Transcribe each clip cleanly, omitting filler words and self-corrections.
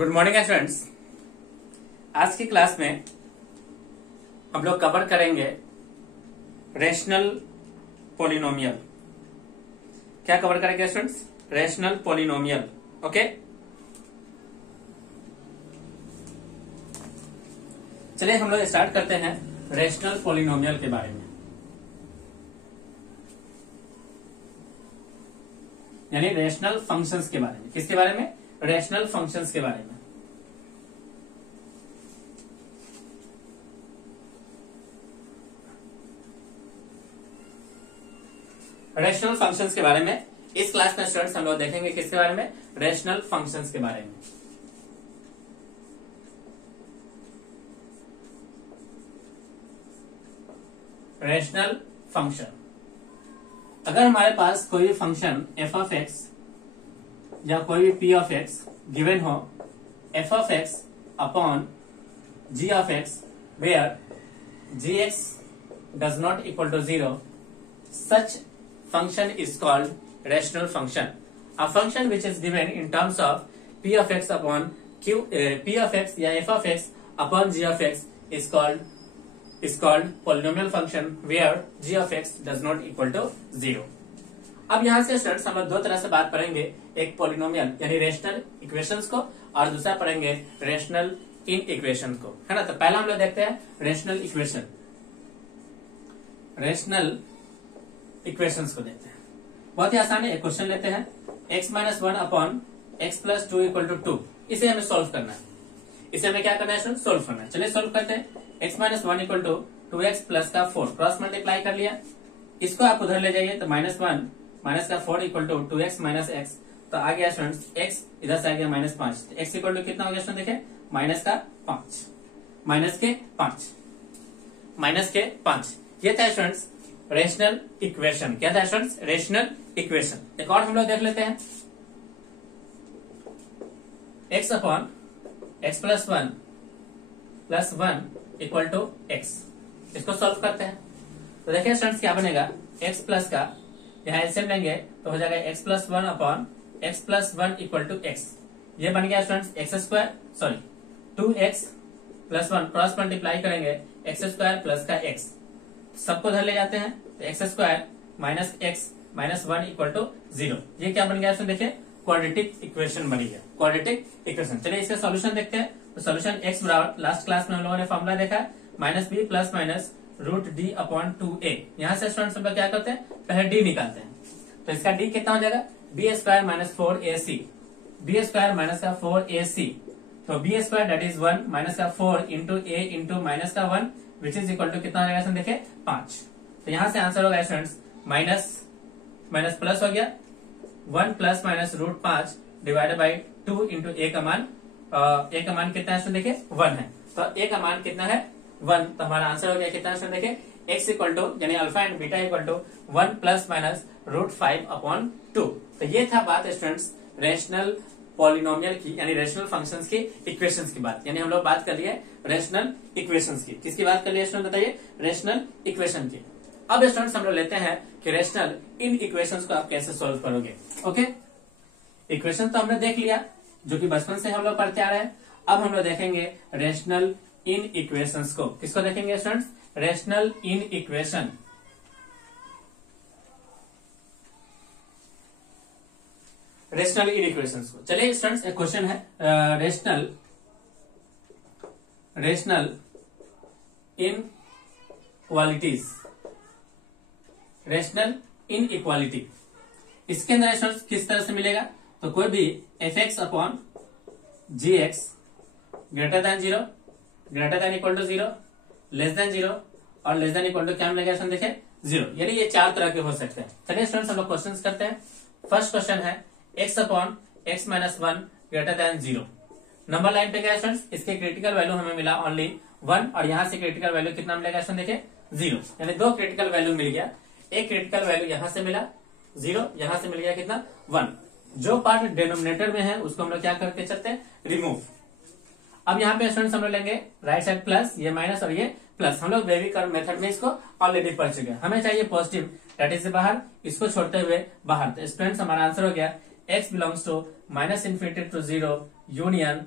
Good morning students. आज की class में हम लोग कवर करेंगे रेशनल पॉलिनोमियल। क्या कवर करेंगे स्टूडेंट्स? Rational polynomial. ओके, चलिए हम लोग स्टार्ट करते हैं रेशनल पॉलिनोमियल के बारे में, यानी रेशनल फंक्शंस के बारे में। किसके बारे में? रेशनल फंक्शंस के बारे में। रेशनल फंक्शंस के बारे में इस क्लास में स्टूडेंट्स हम लोग देखेंगे। किसके बारे में? रेशनल फंक्शंस के बारे में। रेशनल फंक्शन, अगर हमारे पास कोई भी फंक्शन एफ ऑफ एक्स या कोई भी पी ऑफ एक्स गिवन हो, f of x upon g of x where g x does not equal to 0, such function is called rational function. A function which is given in terms of p of x upon p of x या f of x upon g of x is called polynomial function where g of x does not equal to 0. अब यहाँ से students हम लोग दो तरह से बात करेंगे, एक पॉलिनोमियल यानी रेशनल इक्वेशंस को, और दूसरा पढ़ेंगे रेशनल इन इक्वेशन को, है ना। तो पहला हम लोग देखते हैं रेशनल इक्वेशन। रेशनल इक्वेशंस को देखते हैं, बहुत ही आसान है। एक क्वेश्चन लेते हैं, x minus 1 upon x plus 2 equal to 2। इसे हमें सोल्व करना है। इसे हमें क्या करना है? सोल्व करना है। चलिए सोल्व करते हैं। x minus 1 equal to 2x plus का 4, क्रॉस मल्टीप्लाई कर लिया। इसको आप उधर ले जाइए तो -1 माइनस का 4 equal to 2x minus x. तो आ गया स्टूडेंट्स x इधर से आ गया -5। x इक्वल टू कितना हो गया स्टूडेंट? देखिए माइनस के 5। ये था स्टूडेंट्स रेशनल इक्वेशन। क्या था स्टूडेंट्स? Rational equation. एक और हम लोग देख लेते हैं, x upon x plus 1 equal to x. इसको सॉल्व करते हैं तो देखिए स्टूडेंट्स क्या बनेगा, x प्लस का यहाँ एलसीएम लेंगे तो हो जाएगा x plus 1 upon x plus 1 equal to x. ये बन गया students x square, sorry 2x plus 1, cross multiply करेंगे एक्स स्क्वायर प्लस का एक्स, सबको धर ले जाते हैं तो x square minus x minus 1 equal to 0। ये क्या बन गया? देखिए क्वाड्रेटिक इक्वेशन बनी है, क्वाड्रेटिक इक्वेशन। चलिए इसका सॉल्यूशन देखते हैं। तो सॉल्यूशन x बराबर, लास्ट क्लास में हम लोगों ने फॉर्मूला देखा है, -b plus minus root D upon 2a। यहाँ से स्टूडेंट्स हम लोग क्या करते हैं? पहले d निकालते हैं। तो इसका d कितना हो जाएगा? b square minus 4ac, b square minus का 4ac। तो b square that is 1 minus का 4 इंटू a इंटू माइनस का 1 विच इज इक्वल टू कितना हो जाएगा? देखिए 5। तो यहाँ से आंसर होगा स्टूडेंट्स माइनस माइनस प्लस हो गया 1 plus minus root 5 divided by 2 into a का मान कितना है? देखिए 1 है। तो a का मान कितना है? 1। तो हमारा आंसर हो गया कितना? देखिए x इक्वल टू यानी alpha and beta equal to 1 plus minus root 5 upon 2। तो ये था बात स्टूडेंट्स रेशनल पॉलिनोमियल की, यानी रेशनल फंक्शंस की इक्वेशंस की बात। यानी हम लोग बात कर लिए रेशनल इक्वेशंस की। किसकी बात कर लिए स्टूडेंट? बताइए, रेशनल इक्वेशन की। अब स्टूडेंट्स हम लोग लेते हैं कि रेशनल इन इक्वेशंस को आप कैसे सोल्व करोगे। ओके, इक्वेशन तो हमने देख लिया जो कि बचपन से हम लोग पढ़ते आ रहे हैं। अब हम लोग देखेंगे रेशनल इन इक्वेशंस को। किसको देखेंगे students? Rational in equation. Rational in equations को। चलिए स्टूडेंट्स एक क्वेश्चन है, रेशनल इन क्वालिटीज, रेशनल इन इक्वालिटी। इसके अंदर स्टूडेंट्स किस तरह से मिलेगा? तो कोई भी f x upon g x greater than 0, greater than equal to 0, less than 0 और लेस देन इक्वल टू क्या मिलेगा? देखिए 0। यानी ये 4 तरह के हो सकते हैं। चलिए स्टूडेंट्स हम लोग क्वेश्चन करते हैं। फर्स्ट क्वेश्चन है x upon x minus 1 greater than 0। Number line पे क्या स्टूडेंट्स? इसके क्रिटिकल वैल्यू हमें मिला ओनली 1 और यहाँ से क्रिटिकल वैल्यू कितना मिलेगा? देखिए 0। यानी 2 क्रिटिकल वैल्यू मिल गया। एक क्रिटिकल वैल्यू यहां से मिला 0, यहां से मिल गया कितना? 1। जो पार्ट डिनोमिनेटर में है उसको हम लोग क्या करके चलते हैं? रिमूव। अब यहाँ पे स्टूडेंट्स हम लोग लेंगे राइट साइड प्लस, ये माइनस और ये प्लस। हम लोग वेवी कर्व मेथड में इसको ऑलरेडी पढ़ चुके हैं। हमें चाहिए पॉजिटिव, दैट इज बाहर, इसको छोड़ते हुए बाहर। तो स्टूडेंट्स हमारा आंसर हो गया x belongs to -∞ to 0 union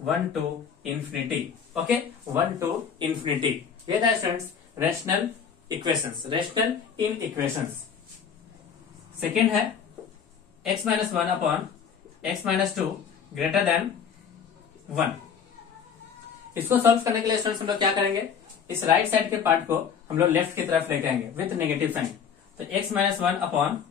1 to infinity. Okay, 1 to infinity. ये था students rational equations, rational inequations. Second है x minus 1 upon x minus 2 greater than 1। इसको सॉल्व करने के लिए स्टूडेंट्स हम लोग क्या करेंगे, इस राइट साइड के पार्ट को हम लोग लेफ्ट की तरफ लेके आएंगे विथ नेगेटिव साइन। तो x minus 1 upon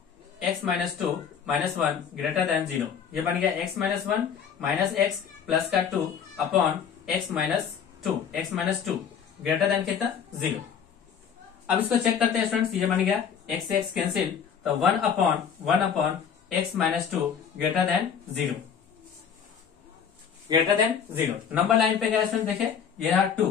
x minus 2 minus 1 greater than 0, ये बन गया x minus 1 minus x plus का 2 upon x minus 2 greater then कितना 0। अब इसको चेक करते हैं स्टूडेंट्स, ये बन गया x से x कैंसिल, तो 1 upon x minus 2 greater than 0, greater than 0। Number line पे गया स्टूडेंट, देखे ये रहा 2,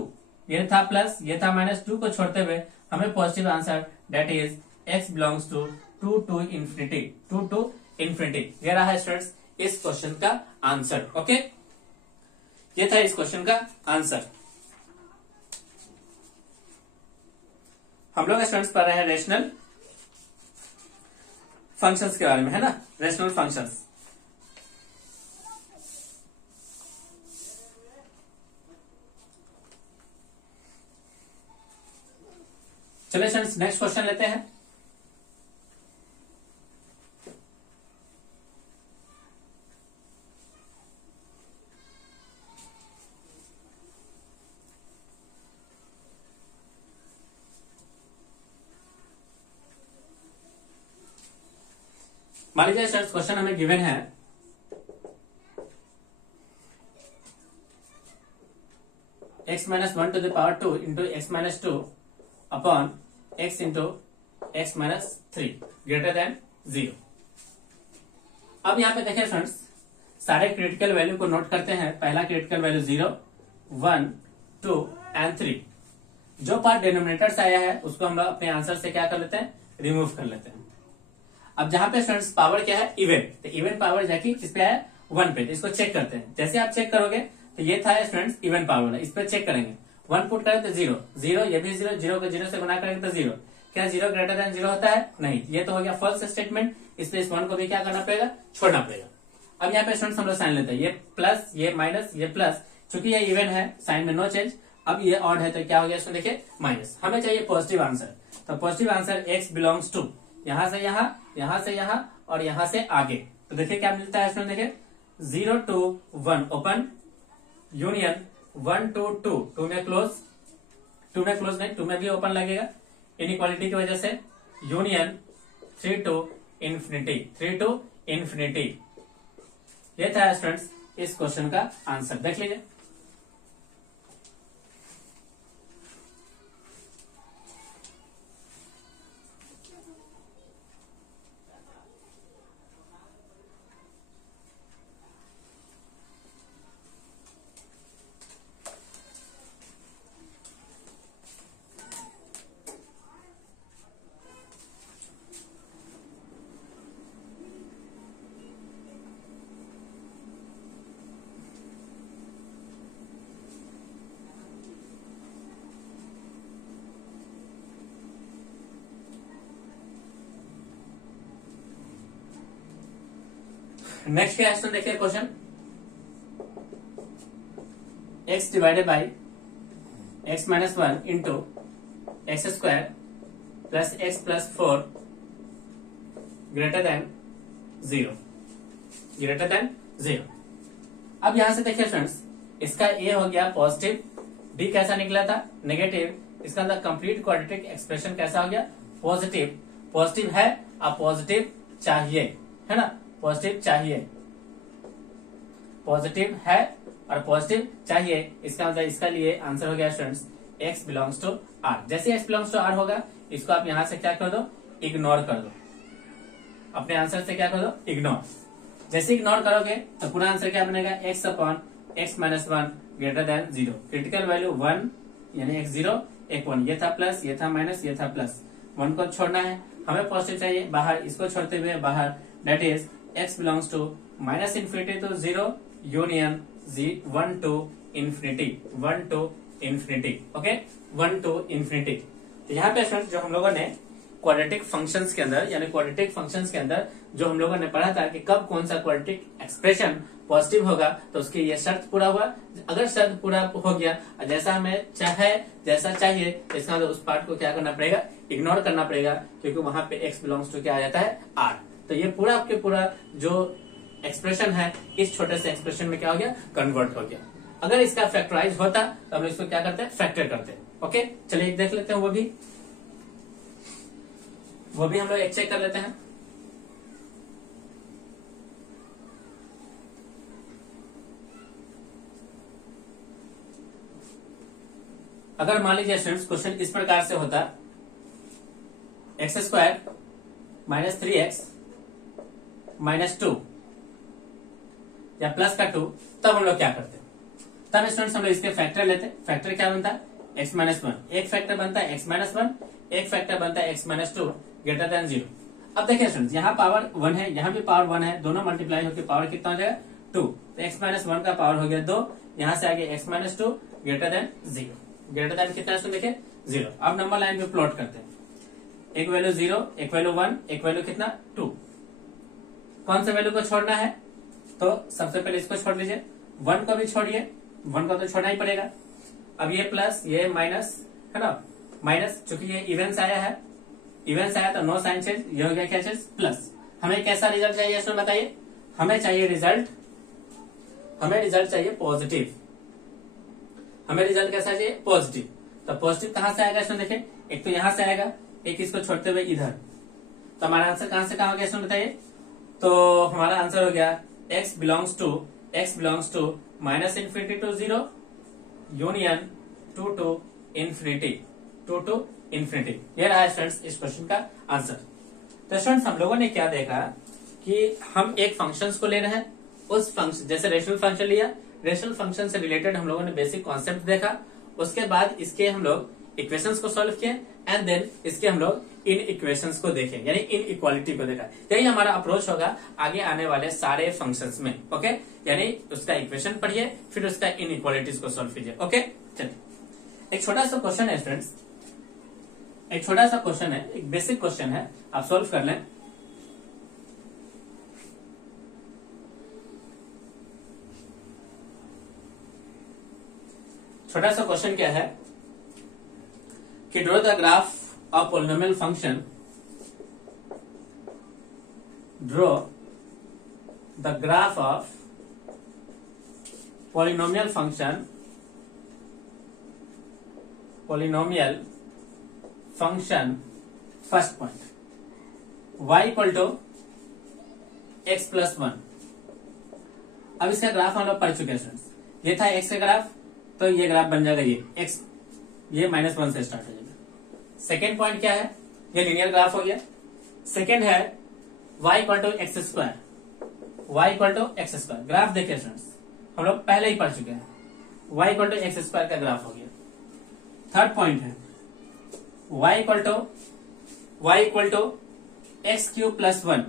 ये था प्लस, ये था माइनस, 2 को छोड़ते हुए हमें positive answer that is x belongs to 2 to infinity, 2 to infinity. ये रहा स्टूडेंट्स इस क्वेश्चन का आंसर। ओके, ये था इस क्वेश्चन का आंसर। हम लोग स्टूडेंट्स पढ़ रहे हैं रेशनल फंक्शंस के बारे में, है ना, रेशनल फंक्शंस। चलिए स्टूडेंट्स नेक्स्ट क्वेश्चन लेते हैं। मान लीजिए स्टूडेंट्स क्वेश्चन हमें गिवन है x minus 1 to the power 2 into x minus 2 upon x into x minus 3 greater than 0। अब यहां पे देखिए फ्रेंड्स, सारे क्रिटिकल वैल्यू को नोट करते हैं। पहला क्रिटिकल वैल्यू 0, 1, 2 एंड 3। जो पार्ट डिनोमिनेटर से आया है उसको हम लोग अपने आंसर से क्या कर लेते हैं, रिमूव कर लेते हैं। अब जहां पे स्टूडेंट्स पावर क्या है, इवन, तो इवन पावर जाके किस पे है, 1 पे। तो इसको चेक करते हैं। जैसे आप चेक करोगे तो ये था स्टूडेंट्स इवन पावर वाला, इस पे चेक करेंगे। 1 पुट करें तो 0, 0, ये भी 0, 0 को 0 से गुना करेंगे तो 0। क्या 0 ग्रेटर देन 0 होता है, नहीं। ये तो हो गया फॉल्स स्टेटमेंट, इसलिए इस 1 को भी क्या करना पड़ेगा, छोड़ना पड़ेगा। अब यहाँ पे स्टूडेंट्स हम लोग साइन लेते हैं, ये प्लस, ये माइनस, ये प्लस। चूंकि ये इवन है साइन में नो चेंज। अब ये ऑड है तो क्या हो गया, इसको देखिए माइनस। हमें चाहिए पॉजिटिव आंसर, तो positive answer x belongs to यहां से यहां, यहां से यहां और यहां से आगे। तो देखिए क्या मिलता है स्टूडेंट, देखिए 0 to 1 ओपन यूनियन 1 to 2, 2 में क्लोज, 2 में क्लोज नहीं, 2 में भी ओपन लगेगा इनइक्वालिटी की वजह से, union 3 to infinity, 3 to infinity. ये था स्टूडेंट्स इस क्वेश्चन का आंसर। देख लीजिए नेक्स्ट क्या है, देखिए question, x divided by x minus 1 into x square plus x plus 4 greater than 0, greater than 0। अब यहां से देखिए फ्रेंड्स, इसका a हो गया पॉजिटिव, b कैसा निकला था, नेगेटिव। इसका अंदर कंप्लीट क्वाड्रेटिक एक्सप्रेशन कैसा हो गया, पॉजिटिव। पॉजिटिव है, अब पॉजिटिव चाहिए, है ना, पॉजिटिव चाहिए, पॉजिटिव है और पॉजिटिव चाहिए। इसका मतलब इसका लिए आंसर हो गया students x belongs to r। जैसे x बिलोंग्स टू r होगा, इसको आप यहां से क्या कर दो, इग्नोर कर दो, अपने आंसर से क्या कर दो, इग्नोर। जैसे इग्नोर करोगे तो पूरा आंसर क्या बनेगा, x upon x minus 1 greater than 0। Critical value 1 यानी x 0, एक 1, ये था प्लस, ये था माइनस, ये था प्लस। 1 को छोड़ना है, हमें पॉजिटिव चाहिए बाहर, इसको छोड़ते हुए बाहर, that is x belongs to minus infinity to 0 union 1 to infinity, 1 to infinity. Okay, 1 to infinity. तो यहाँ पे स्टूडेंट जो हम लोगों ने क्वाड्रेटिक फंक्शंस के अंदर, यानी क्वाड्रेटिक फंक्शंस के अंदर जो हम लोगों ने पढ़ा था कि कब कौन सा क्वाड्रेटिक एक्सप्रेशन पॉजिटिव होगा, तो उसकी ये शर्त पूरा हुआ। अगर शर्त पूरा हो गया, जैसा हमें जैसा चाहिए, तो इसका मतलब उस पार्ट को क्या करना पड़ेगा, इग्नोर करना पड़ेगा, क्योंकि वहां पे x बिलोंग्स टू क्या आ जाता है, r। तो ये पूरा आपके पूरा जो एक्सप्रेशन है इस छोटे से एक्सप्रेशन में क्या हो गया, कन्वर्ट हो गया। अगर इसका फैक्टराइज होता तो हम इसको क्या करते हैं, फैक्टर करते हैं। ओके, चलिए एक देख लेते हैं, वो भी हम लोग एक चेक कर लेते हैं। अगर मान लीजिए स्टूडेंट्स क्वेश्चन इस प्रकार से होता, x² - 3x - 2 या प्लस का 2, तब हम लोग क्या करते, तब स्टूडेंट्स हम लोग इसके फैक्टर लेते। फैक्टर क्या बनता है, x - 1, एक फैक्टर बनता है x - 1, एक फैक्टर बनता है x - 2 ग्रेटर देन 0। अब देखिए स्टूडेंट्स, यहाँ पावर 1 है, यहाँ भी पावर 1 है, दोनों मल्टीप्लाई होकर पावर कितना हो जाएगा, 2। तो x - 1 का पावर हो गया 2, यहाँ से आगे x - 2 greater than 0, greater then कितना है देखिए 0। अब नंबर लाइन पे प्लॉट करते हैं, एक वैल्यू 0, एक वैल्यू 1, एक वैल्यू कितना 2। कौन सा वैल्यू को छोड़ना है, तो सबसे पहले इसको छोड़ लीजिए, 1 को भी छोड़िए, 1 को तो छोड़ना ही पड़ेगा। अब ये प्लस, ये माइनस है ना, माइनस, चूंकि ये इवेंट्स आया है, इवेंट्स आया तो नो साइन चेंज, ये हो गया क्या चीज, प्लस। हमें कैसा रिजल्ट चाहिए इसमें बताइए, हमें चाहिए रिजल्ट चाहिए पॉजिटिव, हमें रिजल्ट कैसा चाहिए, पॉजिटिव। तो पॉजिटिव कहां से आएगा इसमें देखिए, एक तो यहां से आएगा, एक इसको छोड़ते हुए इधर, तो हमारा आंसर कहां से कहां हो गया इसमें बताइए, तो हमारा आंसर हो गया x belongs to -∞ to 0 union 2 to ∞। ये रहा स्टूडेंट्स इस क्वेश्चन का आंसर। तो स्टूडेंट्स हम लोगों ने क्या देखा कि हम एक फंक्शंस को ले रहे हैं, उस फंक्शन जैसे रेशनल फंक्शन लिया, रेशनल फंक्शन से रिलेटेड हम लोगों ने बेसिक कॉन्सेप्ट देखा, उसके बाद इसके हम लोग इक्वेशंस को सॉल्व किए, एंड देन इसके हम लोग इन इक्वेशंस को देखें, यानी इन इक्वालिटी को देखा। यही हमारा अप्रोच होगा आगे आने वाले सारे फंक्शंस में। ओके, यानी उसका इक्वेशन पढ़िए, फिर उसका इन इक्वालिटीज को सॉल्व कीजिए। ओके, चलिए एक छोटा सा क्वेश्चन है स्टूडेंट्स, एक छोटा सा क्वेश्चन है, एक बेसिक क्वेश्चन है, आप सॉल्व कर लें। छोटा सा क्वेश्चन क्या है कि draw the graph of polynomial function, draw the graph of polynomial function, first point y equal to x + 1। अब इसका ग्राफ हम लोग पढ़ चुके हैं स्टूडेंट्स, ये था x का ग्राफ, तो ये ग्राफ बन जाएगा ये x, ये -1 से स्टार्ट हो जाएगा। सेकेंड पॉइंट क्या है, ये लीनियर ग्राफ हो गया। सेकेंड है y equal to x², graph देखिए स्टूडेंट्स, हम लोग पहले ही पढ़ चुके हैं, y इक्वल टू x² का ग्राफ हो गया। थर्ड पॉइंट है y equal to x³ + 1,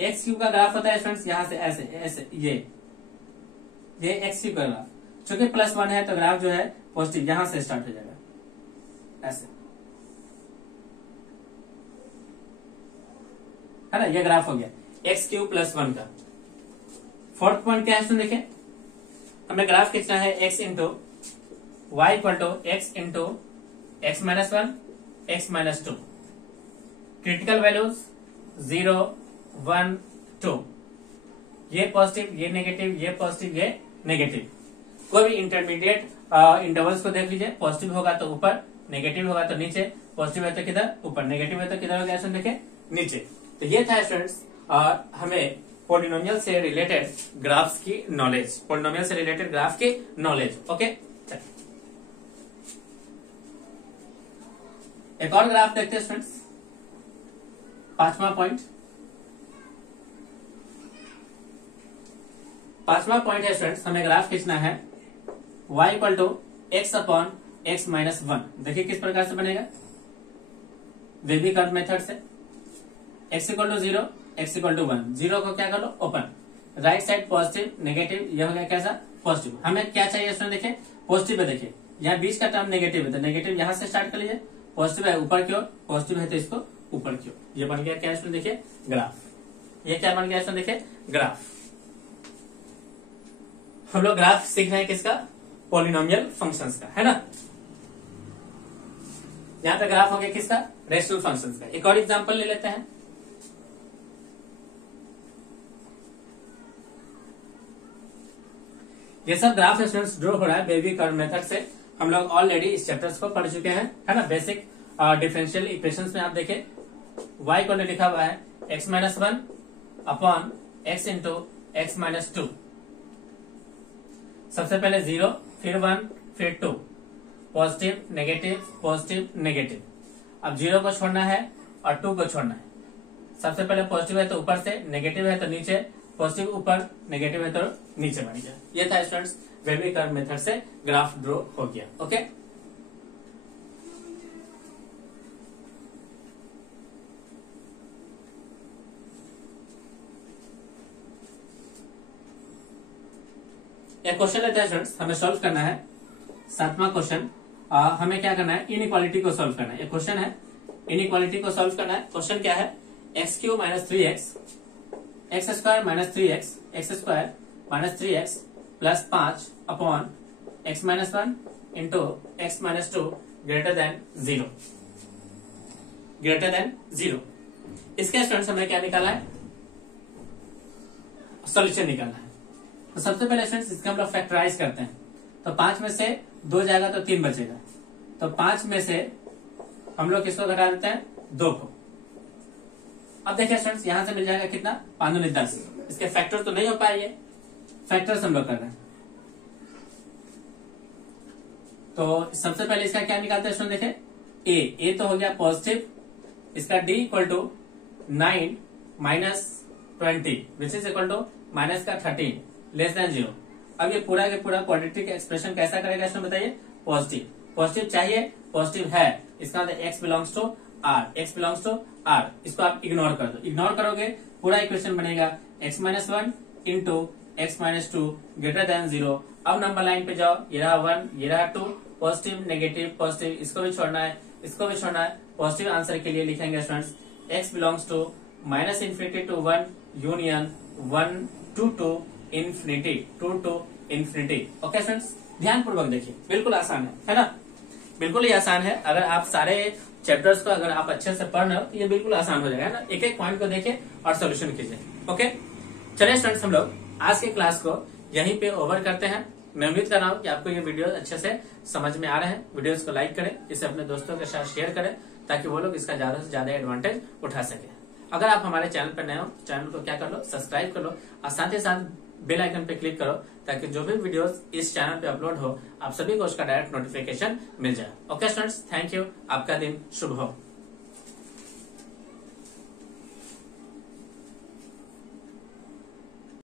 x³ का ग्राफ होता है स्टूडेंट्स, यहां से ऐसे ऐसे, ये x³ का ग्राफ, चूंकि +1 है तो ग्राफ जो है पॉजिटिव यहां से स्टार्ट हो जाएगा ऐसे, है ना, ये ग्राफ हो गया x³ + 1 का। फोर्थ पॉइंट क्या है इसमें देखें, हमें ग्राफ खींचना है x into y equal to x into x - 1 x - 2, critical values 0 1 2, ये पॉजिटिव, ये नेगेटिव, ये पॉजिटिव, ये नेगेटिव। कोई भी इंटरमीडिएट इंटरवल्स को देख लीजिए, पॉजिटिव होगा तो ऊपर, नेगेटिव होगा तो नीचे, पॉजिटिव है तो किधर ऊपर, नेगेटिव है तो किधर हो गया इसमें देखें नीचे। तो ये था स्टूडेंट्स हमें पॉलिनोमियल से रिलेटेड ग्राफ्स की नॉलेज, पॉलिनोमियल से रिलेटेड ग्राफ की नॉलेज। ओके, एक और ग्राफ देखते हैं स्टूडेंट्स, पांचवा पॉइंट है स्टूडेंट्स, हमें ग्राफ खींचना है y इक्वल टू x/x - 1। देखिए किस प्रकार से बनेगा, वेवी कर्व मेथड से, x equal to 0, x equal to 1, 0 को क्या कर लो open, right side positive negative, यह हो गया कैसा पॉजिटिव। हमें क्या चाहिए इसमें देखिए पॉजिटिव है, देखिए यहाँ बीच का टर्म नेगेटिव है तो नेगेटिव यहां से स्टार्ट कर लीजिए, पॉजिटिव है ऊपर की ओर, पॉजिटिव है तो इसको ऊपर की ओर। ये बन गया क्या स्टूडेंट देखिए ग्राफ। ये क्या बन गया स्टूडेंट देखिए ग्राफ। हम लोग ग्राफ सीख रहे हैं किसका, पॉलिनोमियल फंक्शंस का, है ना। यहां पे ग्राफ हो गया किसका, रेशनल फंक्शंस का। एक और एग्जांपल ले लेते हैं। ये सब ग्राफ स्टूडेंट्स ड्रॉ हो रहा है बेबी कर्व मेथड से। हम लोग ऑलरेडी इस चैप्टर्स को पढ़ चुके हैं, है ना। बेसिक डिफरेंशियल इक्वेशंस में आप देखें y को लिखा हुआ है x minus 1 upon x into x minus 2। सबसे पहले 0 फिर 1 फिर 2, पॉजिटिव नेगेटिव पॉजिटिव नेगेटिव। अब 0 को छोड़ना है और 2 को छोड़ना है। सबसे पहले पॉजिटिव है तो ऊपर से, नेगेटिव है तो नीचे, पॉजिटिव ऊपर नेगेटिव है तो नीचे बन गया। ये था स्टूडेंट्स वेबी कर्व मेथड से ग्राफ ड्रॉ हो गया। ओके, एक क्वेश्चन लेते हैं स्टूडेंट्स, हमें सॉल्व करना है 7वां क्वेश्चन। हमें क्या करना है, इनइक्वालिटी को सॉल्व करना है। एक क्वेश्चन है इनइक्वालिटी को सॉल्व करना है। क्वेश्चन क्या है, x Q minus 3x x square minus 3x x square minus 3x plus 5 upon x minus 1 into x minus 2 greater than 0, greater than 0। इसके स्टूडेंट्स हमें क्या निकालना है, सॉल्यूशन निकालना है। तो सबसे पहले स्टूडेंट्स इसका हम लोग फैक्टराइज करते हैं। तो 5 में से 2 जाएगा तो 3 बचेगा। तो 5 में से हम लोग किसको घटा देते हैं, 2 को। अब देखिए स्टूडेंट्स यहां से मिल जाएगा कितना, 5 दूनी 10। इसके फैक्टर तो नहीं हो पाएंगे, फैक्टर्स हम लोग कर रहे हैं। तो सबसे पहले इसका क्या निकालते हैं स्टूडेंट, देखे ए तो हो गया पॉजिटिव, इसका D equal to 9 minus 20 which is equal to minus का 13 लेस देन 0। अब ये पूरा के पूरा क्वाड्रेटिक एक्सप्रेशन कैसा करेगा इसमें बताइए, पॉजिटिव। पॉजिटिव चाहिए, पॉजिटिव है, इसका मतलब x belongs to r, x belongs to r। इसको आप इग्नोर कर दो, इग्नोर करोगे पूरा इक्वेशन बनेगा x minus 1 into x minus 2 greater than 0। अब नंबर लाइन पे जाओ, ये रहा 1 ये रहा 2, पॉजिटिव नेगेटिव पॉजिटिव, इसको भी छोड़ना है इसको भी छोड़ना है। पॉजिटिव आंसर के लिए लिखेंगे students x belongs to minus infinity to 1 union 1 to infinity, 2 to infinity. Okay students, ध्यान पूर्वक देखिए, बिल्कुल आसान है ना, बिल्कुल ही आसान है। अगर आप सारे चैप्टर्स को अगर आप अच्छे से पढ़ रहे हो तो ये बिल्कुल आसान हो जाएगा, है ना। एक एक पॉइंट को देखिए और सोल्यूशन कीजिए। ओके, चलिए स्टूडेंट्स हम लोग आज के क्लास को यहीं पे ओवर करते हैं। मैं उम्मीद कर रहा हूँ कि आपको ये वीडियो अच्छे से समझ में आ रहे हैं। वीडियोस को लाइक करें, इसे अपने दोस्तों के साथ शेयर करें ताकि वो लोग इसका ज्यादा से ज्यादा एडवांटेज उठा सके। अगर आप हमारे चैनल पर नए हो, चैनल को क्या कर लो, सब्सक्राइब कर लो और साथ ही साथ बेल आइकन पे क्लिक करो ताकि जो भी वीडियोस इस चैनल पे अपलोड हो आप सभी को उसका डायरेक्ट नोटिफिकेशन मिल जाए। ओके स्टूडेंट्स, थैंक यू, आपका दिन शुभ हो।